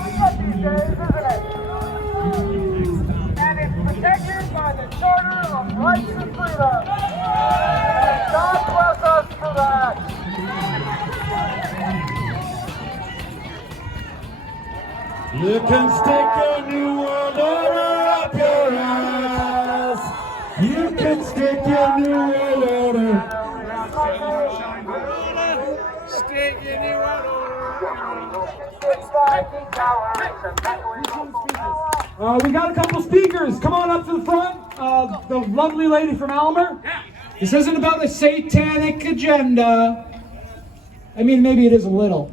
these days, isn't it? And it's protected by the Charter of Rights and Freedom. And God bless us for that. You can stick your new world order up your ass. You can stick your new world order. Stick your new world order. We got a couple speakers. Come on up to the front. The lovely lady from Elmer. This isn't about a satanic agenda. I mean, maybe it is a little.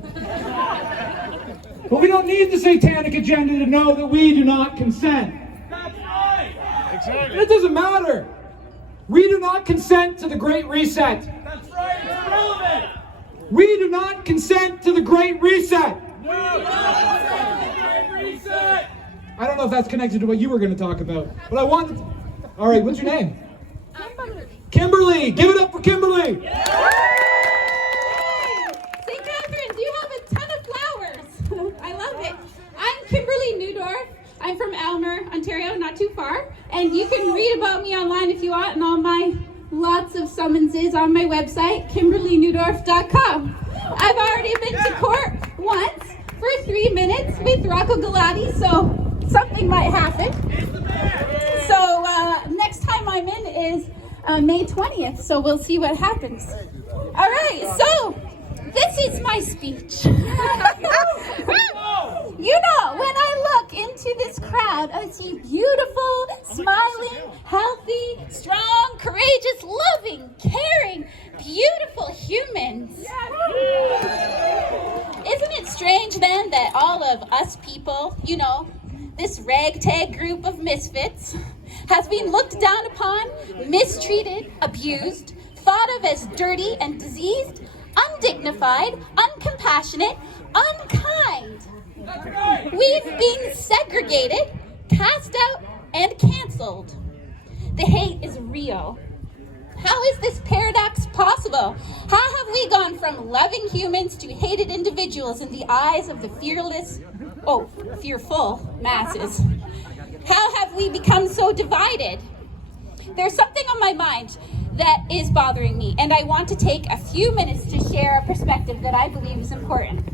But we don't need the satanic agenda to know that we do not consent. That's right. Exactly. It doesn't matter. We do not consent to the Great Reset. That's right. It's irrelevant. We do not consent to the Great Reset. No. Great reset. I don't know if that's connected to what you were going to talk about, but I wanted. All right, what's your name? Kimberly. Give it up for Kimberly. St. Catharines, you have a ton of flowers. I love it. I'm Kimberly Neudorf. I'm from Elmer, Ontario, not too far. And you can read about me online if you want, and all my lots of summonses on my website, KimberlyNeudorf.com. I've already been to court once for 3 minutes with Rocco Galati, so something might happen. So next time I'm in is May 20th, so we'll see what happens. All right, so this is my speech. You know, when I look into this crowd, I see beautiful, smiling, healthy, strong, courageous, loving, caring, beautiful humans. Isn't it strange then that all of us people, you know, this ragtag group of misfits, has been looked down upon, mistreated, abused, thought of as dirty and diseased, undignified, uncompassionate, unkind. We've been segregated, cast out, and canceled. The hate is real. How is this paradox possible? How have we gone from loving humans to hated individuals in the eyes of the fearful masses? How have we become so divided? There's something on my mind that is bothering me, and I want to take a few minutes to share a perspective that I believe is important.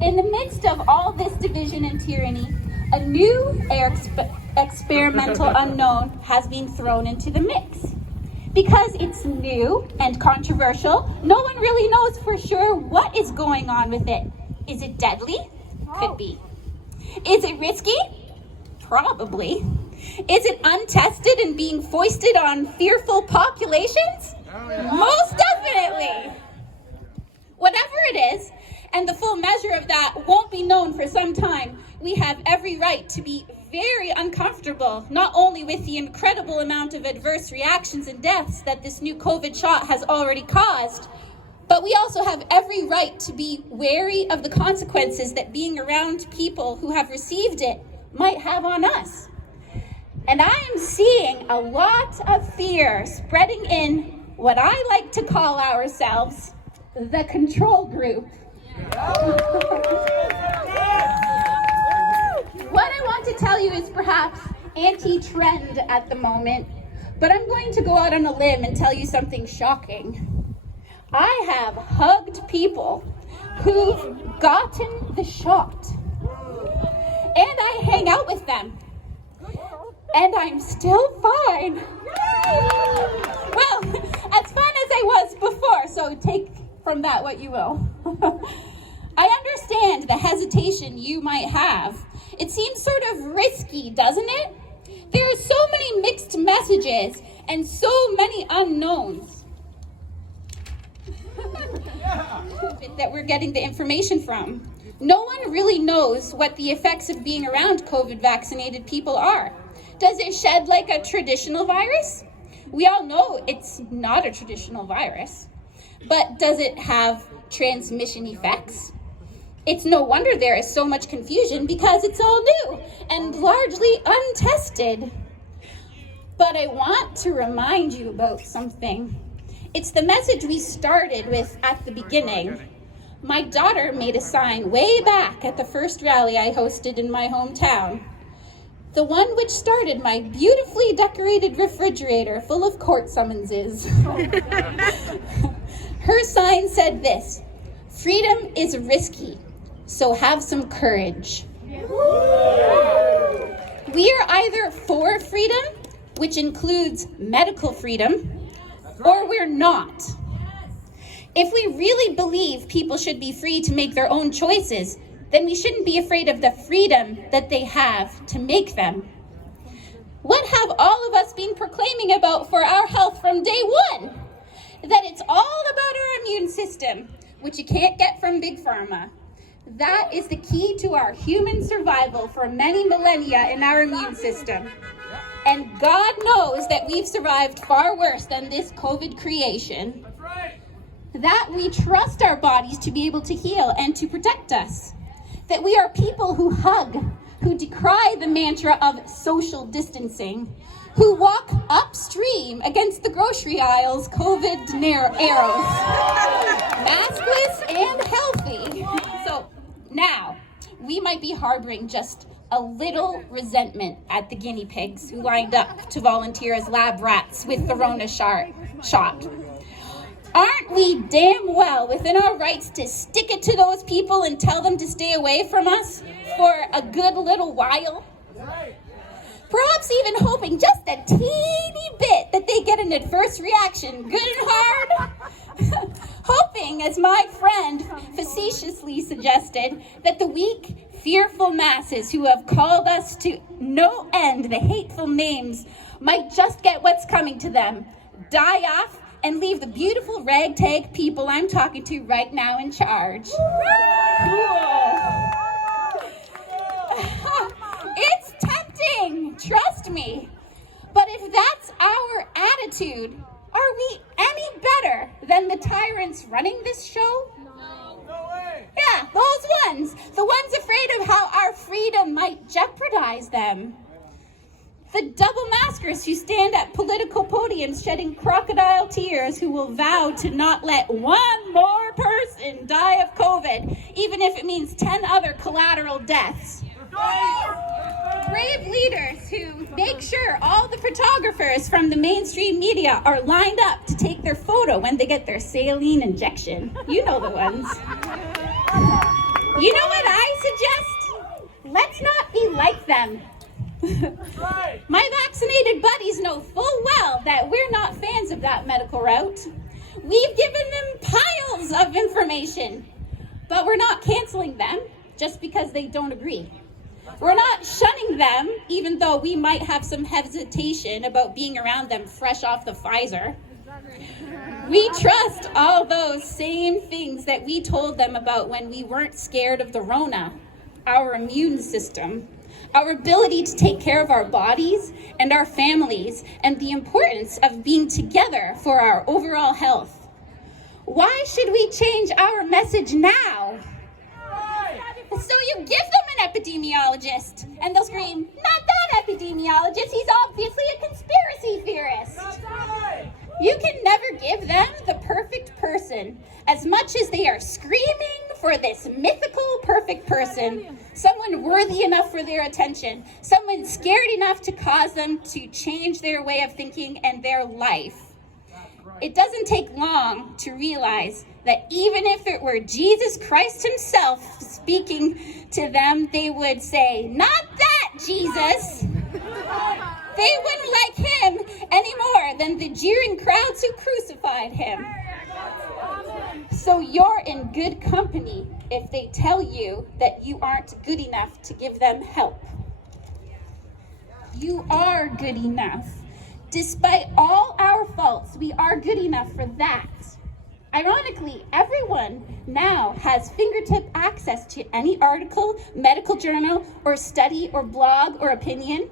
In the midst of all this division and tyranny, a new experimental unknown has been thrown into the mix. Because it's new and controversial, no one really knows for sure what is going on with it. Is it deadly? Could be. Is it risky? Probably. Is it untested and being foisted on fearful populations? Most definitely. Whatever it is, and the full measure of that won't be known for some time, we have every right to be very uncomfortable, not only with the incredible amount of adverse reactions and deaths that this new COVID shot has already caused, but we also have every right to be wary of the consequences that being around people who have received it might have on us. And I am seeing a lot of fear spreading in what I like to call ourselves the control group. What I want to tell you is perhaps anti-trend at the moment, but I'm going to go out on a limb and tell you something shocking. I have hugged people who've gotten the shot, and I hang out with them, and I'm still fine. Well, as fun as I was before, so take from that what you will. I understand the hesitation you might have. It seems sort of risky, doesn't it? There are so many mixed messages and so many unknowns that we're getting the information from. No one really knows what the effects of being around COVID vaccinated people are. Does it shed like a traditional virus? We all know it's not a traditional virus. But does it have transmission effects? It's no wonder there is so much confusion because it's all new and largely untested. But I want to remind you about something. It's the message we started with at the beginning. My daughter made a sign way back at the first rally I hosted in my hometown. The one which started my beautifully decorated refrigerator full of court summonses. Her sign said this: "Freedom is risky, so have some courage." We are either for freedom, which includes medical freedom, or we're not. If we really believe people should be free to make their own choices, then we shouldn't be afraid of the freedom that they have to make them. What have all of us been proclaiming about for our health from day one? That it's all about our immune system, which you can't get from Big Pharma. That is the key to our human survival for many millennia in our immune system. And God knows that we've survived far worse than this COVID creation. That's right. That we trust our bodies to be able to heal and to protect us. That we are people who hug, who decry the mantra of social distancing, who walk upstream against the grocery aisle's COVID arrows, maskless and healthy. So now, we might be harboring just a little resentment at the guinea pigs who lined up to volunteer as lab rats with the Rona shot. Aren't we damn well within our rights to stick it to those people and tell them to stay away from us for a good little while? Perhaps even hoping just a teeny bit that they get an adverse reaction good and hard? Hoping, as my friend facetiously suggested, that the weak, fearful masses who have called us to no end the hateful names might just get what's coming to them, die off, and leave the beautiful ragtag people I'm talking to right now in charge. It's tempting, trust me. But if that's our attitude, are we any better than the tyrants running this show? No way. Yeah, those ones. The ones afraid of how our freedom might jeopardize them. The double maskers who stand at political podiums shedding crocodile tears, who will vow to not let one more person die of COVID, even if it means 10 other collateral deaths. Brave leaders who make sure all the photographers from the mainstream media are lined up to take their photo when they get their saline injection. You know the ones. You know what I suggest? Let's not be like them. My vaccinated buddies know full well that we're not fans of that medical route. We've given them piles of information, but we're not canceling them just because they don't agree. We're not shunning them, even though we might have some hesitation about being around them fresh off the Pfizer. We trust all those same things that we told them about when we weren't scared of the Rona, our immune system, our ability to take care of our bodies and our families, and the importance of being together for our overall health. Why should we change our message now? So you give them an epidemiologist, and they'll scream, "Not that epidemiologist, he's obviously a conspiracy theorist." You can never give them the perfect person, as much as they are screaming for this mythical perfect person, someone worthy enough for their attention, someone scared enough to cause them to change their way of thinking and their life. It doesn't take long to realize that even if it were Jesus Christ himself speaking to them, they would say, "Not that, Jesus." They wouldn't like him any more than the jeering crowds who crucified him. So you're in good company if they tell you that you aren't good enough to give them help. You are good enough. Despite all our faults, we are good enough for that. Ironically, everyone now has fingertip access to any article, medical journal, or study, or blog, or opinion.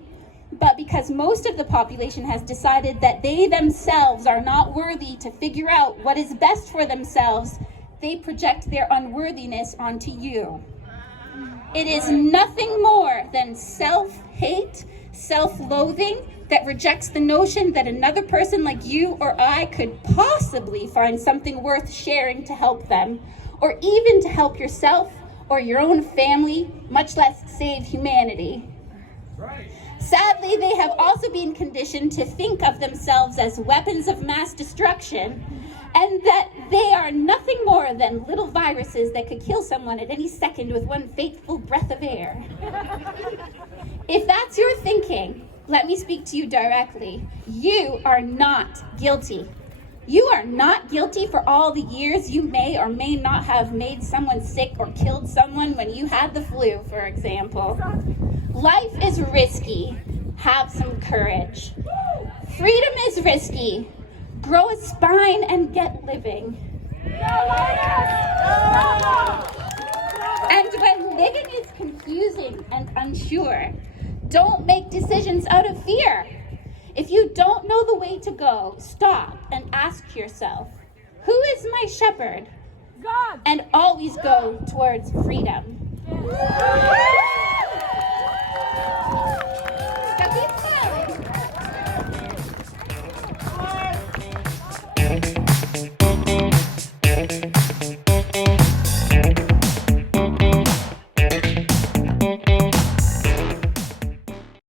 But because most of the population has decided that they themselves are not worthy to figure out what is best for themselves, they project their unworthiness onto you. It is nothing more than self-hate, self-loathing, that rejects the notion that another person like you or I could possibly find something worth sharing to help them, or even to help yourself or your own family, much less save humanity. Sadly, they have also been conditioned to think of themselves as weapons of mass destruction, and that they are nothing more than little viruses that could kill someone at any second with one fateful breath of air. If that's your thinking, let me speak to you directly. You are not guilty. You are not guilty for all the years you may or may not have made someone sick or killed someone when you had the flu, for example. Life is risky. Have some courage. Freedom is risky. Grow a spine and get living. And when living is confusing and unsure, don't make decisions out of fear. If you don't know the way to go, stop and ask yourself, who is my shepherd? God! And always go towards freedom.